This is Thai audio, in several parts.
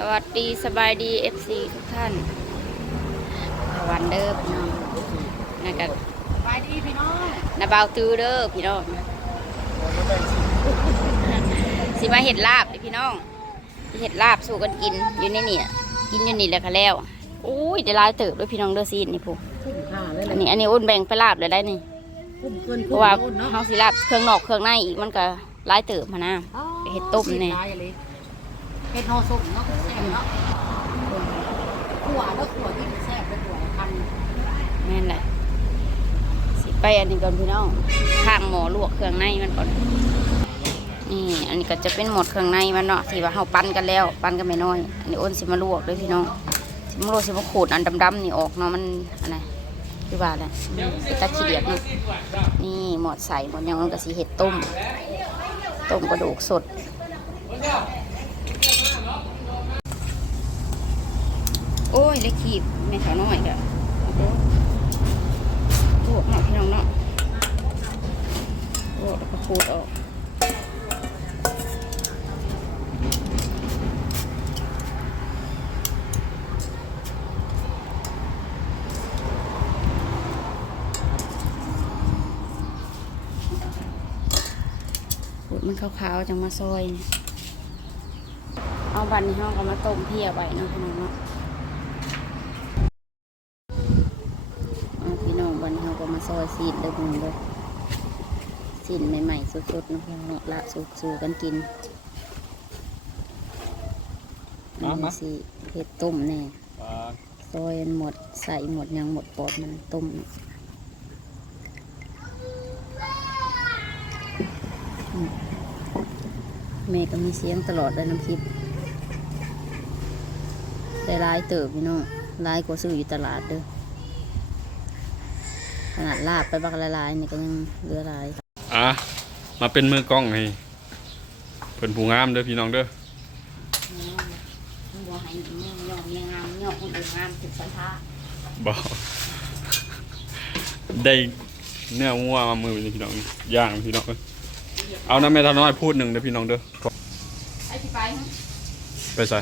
สวัสดีสบายดี FC ทุกท่านวันเด้อพี่น้องนะกันไปดีพี่น้องนาบาวตือเด้อพี่น้องสิมาเห็ดลาบเด้อพี่น้องเห็ดลาบสู่กันกินอยู่ในนี่อะกินอยู่นี่แหล้วก็แล้วอุ้ยได้หลายเติบด้วยพี่น้องเด้อซีนนี่พวกคุ้มค่าเลยอันนี้อันนี้อ้นแบ่งไปลาบเลยได้นี่คุ้มเกินเพคุ้มราะว่าโดนเนาะเฮาสิลาบเครื่องนอกเครื่องในอีกมันก็หลายเติบมานะเห็ดต้มเนี่ย ฮ็ดห่อส้มเนาะแซ่บเนาะขัวแล้วขัวที่แซ่บแล้วขั่วพันแม่นแหละสิไปอันนี้ก่อนพี่น้องข้างหมอลวกเครื่องในมันก่อนนี่อันนี้ก็จะเป็นหมดเครื่องในมันเนาะที่ว่าเฮาปั้นกันแล้วปั้นกันไม่น้อย อันนี้อ้นสิมาลวกด้วยพี่น้องสิมาลวกสิมาขูดอันดำๆนี่ออกเนาะมันอะไรคือว่าแหละตะขี้เดียดนาะนี่หมดใส่หมดยังมันก็สิเห็ดต้ม ต้มกระดูกสด โอ้ยเล็กขีบไม่เท่าน้อยก็ลวกเนาะพี่น้องเนาะลวกแล้วก็ขูดออกมันขาวๆจังมาซอย เอาบันนี้เราก็มาต้มเพียไว้เนาะพี่น้องเนาะเอาพี่น้องบันนี้เราก็มา ซอยซีดเด้อพี่น้องเด้อซีดใหม่ๆสดๆเนาะพี่น้องเนาะละสูสู่กันกินมามาสิเผ็ดต้มแน่ซอยอันหมดใส่หมดยังหมดปอดมันต้มเนาะอืมแม่ก็มีเสียงตลอดเลยน้ำคลิปได้ร้ายเติบพี่น้องร้ายกว่าซื้ออยู่ตลาดเด้อ ขนาดลาบไปบักละลายๆนี่ก็ยังเหลือหลายอะมาเป็นมือกล้องให้เพิ่นผู้งามเด้อพี่น้องเด้อบัวหายเมียยองเมียงามยองคนอื่นงามถึงสันทาบ่ได้เนื้องัวมามือนี่พี่น้องย่างพี่น้องเอ้ยเอาน้ำแม่ทาน้อยพูดหนึ่งเด้อพี่น้องเด้อไอ้ที่ไปฮะไปใส่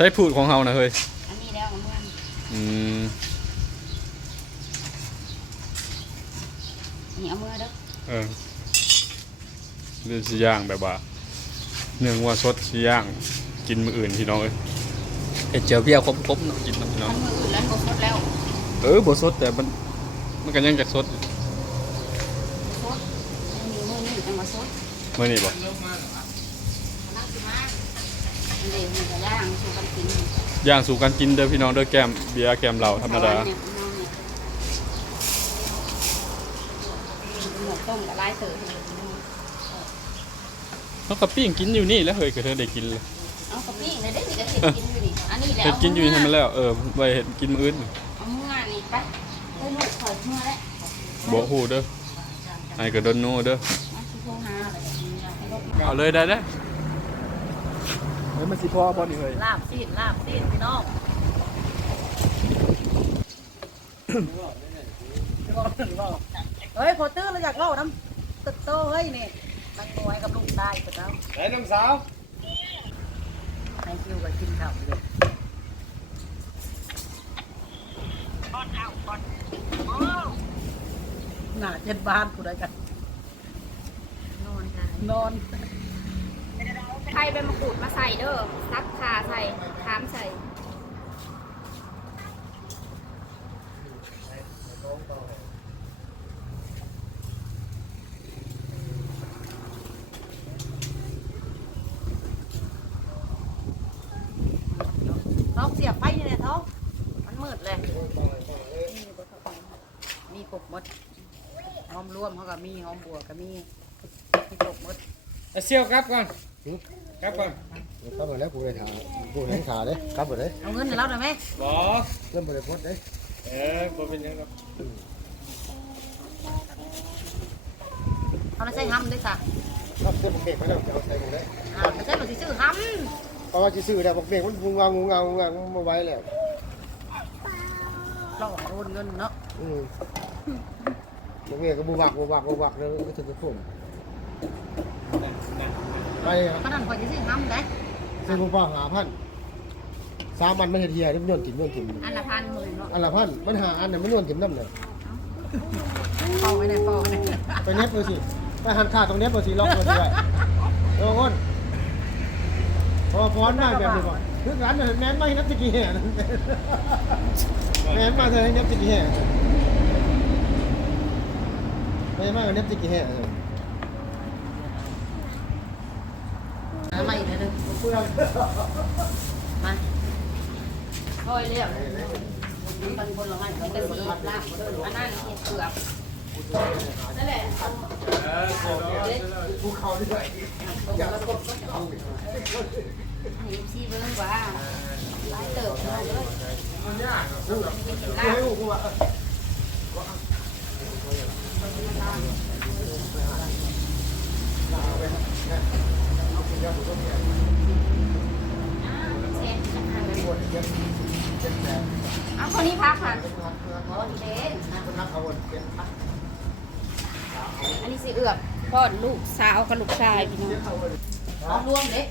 ใช้พูดของเฮานะเฮ้ยอันนี้แล้วมันอืมนี่เอามือเด้อเออเรื่องสิย่างแบบว่าเนื้องัวสดสิย่างกินมื้ออื่นพี่น้องเอ้ยเฮ็ดเจียวเพียวครบๆเนาะกินเนาะพี่น้องทำมืออื่นแล้วก็สดแล้วเออบสดแต่มันมันก็ยังจากสดอยู่สดยังมีมือนี่จังหวะสดเมื่อนี้บอกนั่งสิมาอัน เดียวมันจะย่างสู่กันกินย่างสู่กันกินเด้อพี่น้องเด้อแกมเบียร์แกมเหล้าธรรมดาเองเนี่ยหมกต้มกับลายเต๋อเขาก็ปิ้งกินอยู่นี่แล้วเฮ้ยก็เธอได้กินเลยเอากระปี้งเลยได้สิก็เห็ดกินอยู่นี่อันนี้แหละเห็ดกินอยู่นี่ให้มันแล้วเออไว้เห็ดกินมื้ออื่นเอามื้อนี่ไปเฮ้ยลูกถอยเมื่อแล้วบ่ฮู้เด้อไอ้ก็ดนโน่เด้อเอาเลยได้เด้ ฮ้ยมันสิพอบ่นี่เฮ้ยลาบซีดลาบซีดพี่น้องเฮ้ยพอตื้อเราอยากเล่าน้ำตึกโตเฮ้ยนี่นั่งมวยกับลูกชายกับเราไหนน้องสาวให้คิวกับกินข้าวเลยหน้าเจ็ดบ้านกูได้กัน นอนค่ะนอน ใครเป็นมะกรูดมาใส่เด้อซักขาใส่ถามใส่ท้องเสียบไปเนี่ยท้องมันมืดเลย มีกบมดหอมร่วมเขาก็มีหอมบัวก็มีมีกบมด เอาเซี่ยวกลับก่อน กลับก่อนครับหมดแล้วกูเลยถามกูเห็นขาเด้ครับหมดเลยเอาเงินให้เราหน่อยไหมบอเริ่มหมดเลยพดเด้เออบ่เป็นหยังหรอกเอาไม่ใช่ห้ำด้วยค่ะครับเส้นบักเบกไม่ได้จะเอาใส่กูได้อ่าไม่ใช่หนูที่ชื่อห้เพราะว่าจะซื้อได้บักเบกมันงูเงางูเงางูเงามาไว้แล้วำเราโอนเงินเนาะอืมบักเบกก็บูบักบูบักบูบักแล้วก็ถึงจะพุ่ม ไปขนาดคนจะซื้อห้ำได้ซื้อผู้ป้าหาพันสามอันมันเฮ็ดเฮียนี่มันโยนถิ่มโยนถิ่มอันละพันหมื่นเนาะอันละพันมันหาอันน่ะมันโยนถิ่มน้ำเนี่ยเป่าไว้ไหนเป่าไว้ไหนไปเน็บเลยสิไปหันขาตรงเน็บเลยสิล็อกเลยสิไว้โอ้คนพอฟ้อนได้แบบนี้บ่คือร้านน่ะแม่นมาให้นับตะกี้แห่นั่นแม่นมาเธอให้นับตะกี้แห่แม่นมาให้นับตะกี้แห่ อะไรเนี่ยเลยมาค่อยเรียกมันคนละไม้มันก็สีลาบอันนั้นเห็ดเผือกนั่นแหละภูเขาด้วยให้ซีเบิ้งว่าหลายเติบเนาะเลยมันยากคือแบบกินคือ ลาบ ให้กูว่า เซ็นจังหันเลยเอาคนนี้ พักค่ะอันนี้สิเอือกพ่อลูกสาวกับลูกชายพี่น้องเอารวมเด็ก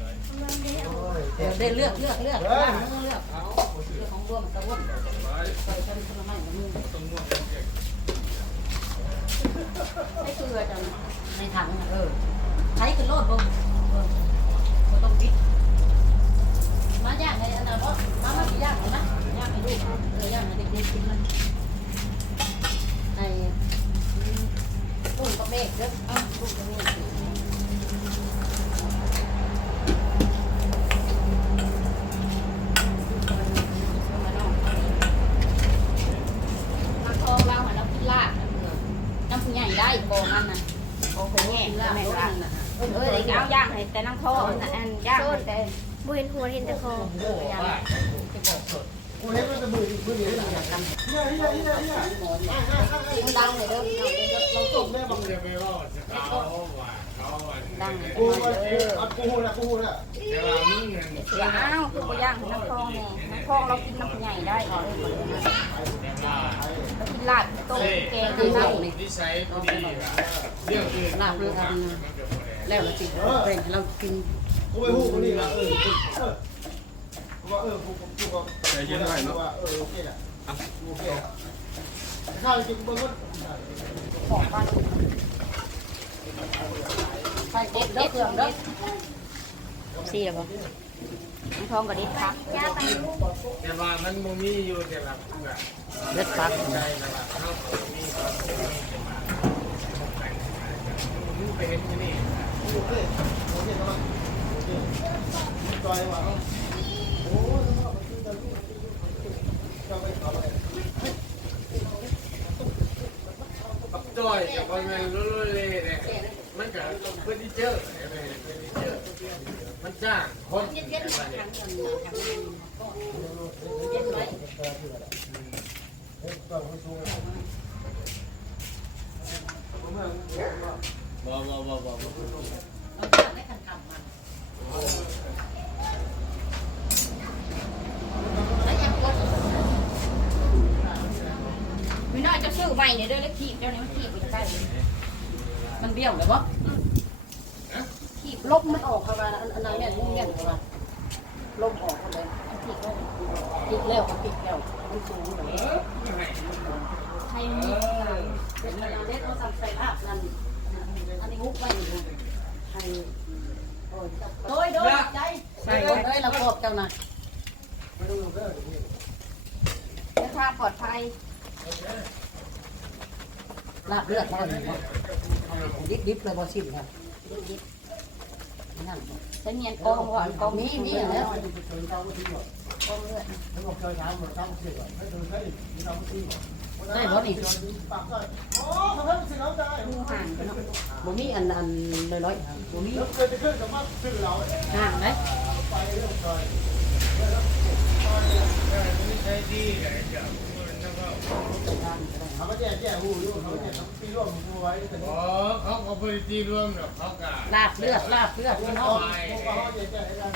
เดี๋ยวเลือกเลือกเลือกเลือกเลือกเอาเลือกของรวมตะวันใส่กันคนละไม้กับมือให้เกลือจังในถังเออใช้กันโลดบ่บ่ต้องปิดมาย่างในอันนั้นบ่มามาย่างนะย่างให้ ลูกเออย่างให้เด็กๆกินมันในลูกกับเด็กเด้อเอาลูกกับเด็กมาทองเราหันเรากินลาบน้ำผู้ใหญ่ได้โกมันน่ะโกเป็นแง่แล้วแม่ว่าเออเดี๋ยวเอาย่างให้แต่น้ำทออันอันย่างให้แต่บ่เห็นหัวเห็นแต่คอ ดียวนี่เนี่ยเนี่ยเนี่ยเนี่ยเนี่ยมันดังเลยเด้อเราตบแม่บังจะไปว่าจะเขาว่าเขาว่าดังเอากูนะกูนะแต่ว่ามีเงินเสืออ้าวคือบ่ย่างให้น้ำทองแน่น้ำทองเรากินน้ำผู้ใหญ่ได้เราแต่ว่ากินลาบต้มแกงคือได้นิสัยดีเรื่องอื่นลาบเลือดแล้วละสิแบ่งให้เรากินกูไปหูคนนี้ละเออ ว่าเออกูกูก็ใจเย็นหน่อยเนอะ ว่าเออโอเคอะโอเคอะข้าวกินเบิ้งมันของบ้านใส่เด็ดเด้อเครื่องเด้อสี่หรอปะน้ำทองกับดิบพักแต่ว่ามันบ่มีอยู่แต่ละเพื่อเด็ดปักใจนะว่าเขามีมีไปเห็นที่นี่โอเคโอเคครับโอเคจอยว่าโอ้เราไปเขาไปกับจอยกับคนแม่รู้เลยเนี่ยมันก็เพื่อที่เจอเพื่อที่เจอมันจ้างคนเย็นๆทางเงินทางเงินเย็นไว้บ่บ่บ่บ่เอาจับได้คันคำมันแล้วยังกด ไม่น่าจะ ซื้อใหม่เนี่ยเด้อเล็กทีบเดี๋ยวนี้มันทีบไปใกล้มันเบี้ยวเลยบ่ขีบลบมันออกเข้ามาอันนั้นเนี่ยมุ่งเงี้ยเข้ามาลมออกเข้าไปขีดขีดแล้วขีดแล้วมันสูงเลยใครมีเป็นเวลาเล็กเขาสั่งใส่ลาบนั่นอันนี้มุกไว้อยู่ให้โดยโดยใจใส่ไว้เราครอบเจ้านะราคาปลอดภัย ลาบเลือดเขาเนี่ยดิบดิบเลยบ่ชิมครับดิบนั่นๆใช้เมียนกองก่อนกองมีมีแล้แล้ววกองเลือดได้บ่นี่อ๋อเพิ่มสิเราได้ดูห่างกันเนาะบ่มีอันอันน้อยๆบ่มีแล้วเกิดจะขึ้นกับว่าซื้อเราห่างเลยไม่ใช่ดีเลยจะแล้วก็ ทำมาแย่แย่หูอยู่เขาแย่ปี ร่วมหูไว้แต่อ๋อเขาก็บริจีรวมหรอกเขาก็ลาบเลือดลาบเลือดพี่น้อง พวกเขาแย่แย่ได้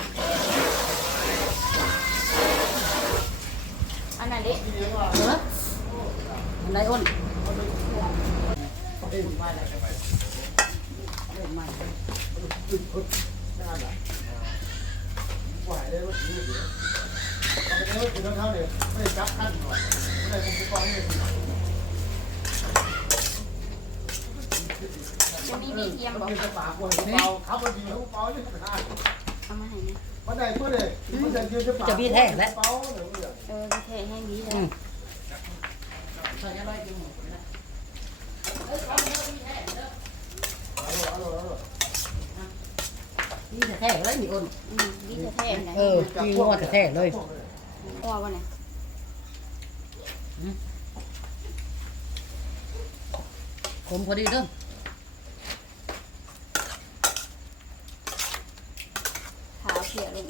อันนั้นเด็กที่เลี้ยงว่าเออมันได้อ้นเอ้ยเริ่มมาอึดอึดนั่นแหละไหวเลยว่าถืออยู่เอาไปเลยว่าถือเท่าเนี่ยไม่ได้จับขั้นหน่อยไม่ได้ผมกองนี่ จะมีมีเทียมบอกมันเป็นปากคนเบาเขาบดีเขาเบาเนี่ยนะเอามาให้นะมันได้ตัวเลยมันจะยืนจะปากเบาเนี่ยเออพี่เทให้ดีเลยใส่ยังไงกินหมูนะนี่แท้ๆเลยมีอ้นอืมดีแท้ๆนะเออมีงวดแท้ๆเลยอ้อวันไหนผมพอดีเด้อ ขาเพียเลย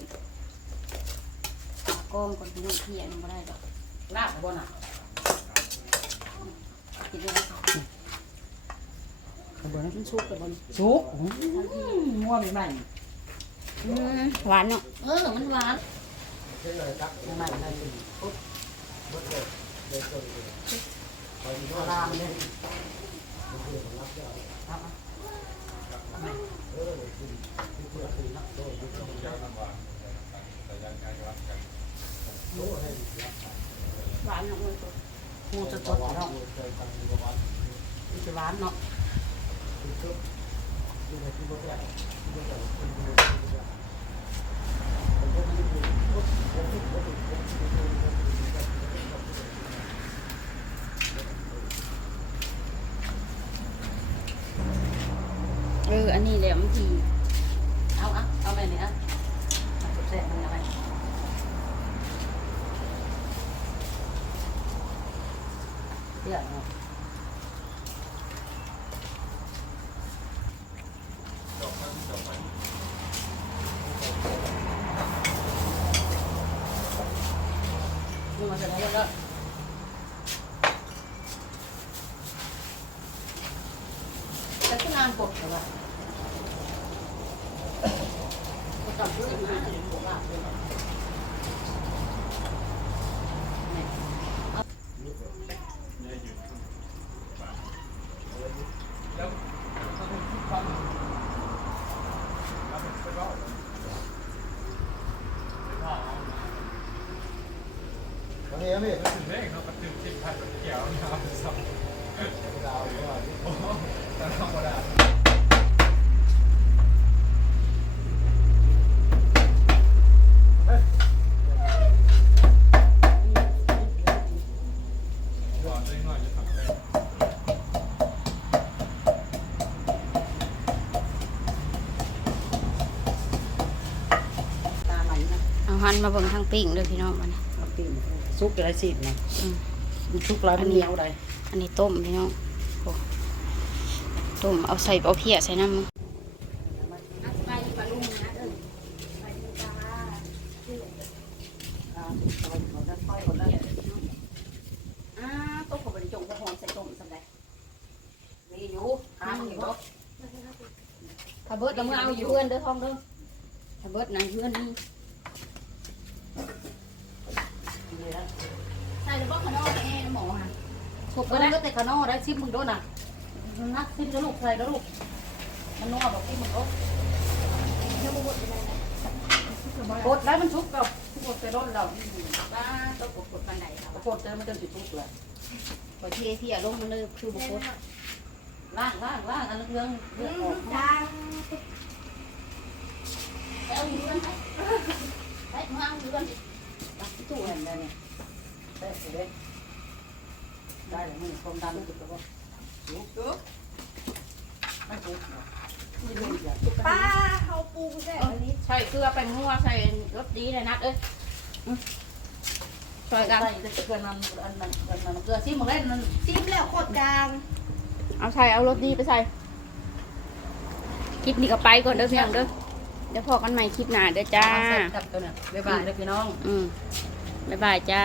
ขา กองก่อนพี่น้องเพียนึงไม่ได้ดอกลาบบ่น่ะกินเลยนะคะขบวนมันชุกเลยบนสุกงัวใหม่อืมหวานเนาะๆเออมันหวานใหม่ๆเลยรามเลยเอาๆ หวานเนาะมันชุกหมูสดเนาะมันจะหวานเนาะเอออันนี้แหละบางที เอาเอาเอาไปเนี่ยเอาแซ่บๆมันอะไร เดี๋ยวเนาะนี่มาเสร็จแล้วแล้วแต่ก็นานกดเหรอวะ ก็ต้องพูดอย่างนั้นถึงบอกว่าเป็นแบบนี่ โอเคครับพี่เล่นเขากระตือที่พัดเกี่ยวนะครับสองดาวก็แต่ธรรมดาก่อนได้หน่อยจะทำได้ตาเอาหันมาเบิ่งทางปิ้งเลยพี่น้องมัน เอาปีนซุกอะไรสิบนะอืม มันซุกอะไรมันเหนียวอะไรอันนี้ต้มพี่น้องโอ้ต้มเอาใส่เอาเพียใส่น้ำมึงไปปลาลุงนะเด้อไปดูปลาอ่าเอาไปขอจะค่อยคนละอ่าต้มกับบริจงกระหอมใส่ต้มสำเร็จมีอยู่ทางอยู่บ่ถ้าเบิดเราเมื่อเอาอยู่เพื่อนเด้อทองเด้อถ้าเบิดนะเพื่อนนี่ มีแล้วใส่หรือว่าขนมแน่หมอฮะซุกไปแล้วแต่ขนอได้ชิมมึงโดนน่ะนักชิมกระลูกใส่กระลูกมันนัวบอกชิมมึงโดนกดแล้วมันซุกกับกดไปโดนเราปลาต้มกบกดปันไดครับกดเจอมันจนติดซุกเลยพอเทเพียลงมาเลยคือบุกคนล่างล่างล่างอันเรื่องเรื่องออกจังเอาอยู่กันไหมไปมาเอาอยู่กันดิ ตู้เห็นได้เนี่ยได้เลยได้เลยมึงความดันมันติดกับว่าซุกไม่ซุกเนาะไม่รู้อย่าป้าเขาปูใช่อันนี้ใส่เกลือไปงัวใส่รสดีเลยนัดเอ้ยช่วยกันใส่เกลือนั้นอันนั้นอันนั้นเกลือชิมมึงเล่นมันจิ้มแล้วโคตรจางเอาใส่เอารสดีไปใส่คลิปนี้ก็ไปก่อนเด้อพี่น้องเด้อเดี๋ยวพอกันใหม่คลิปหน้าเด้อจ้ากับตัวเนี่ยบ๊ายบายเลยพี่น้อง อืม บ๊ายบายจ้า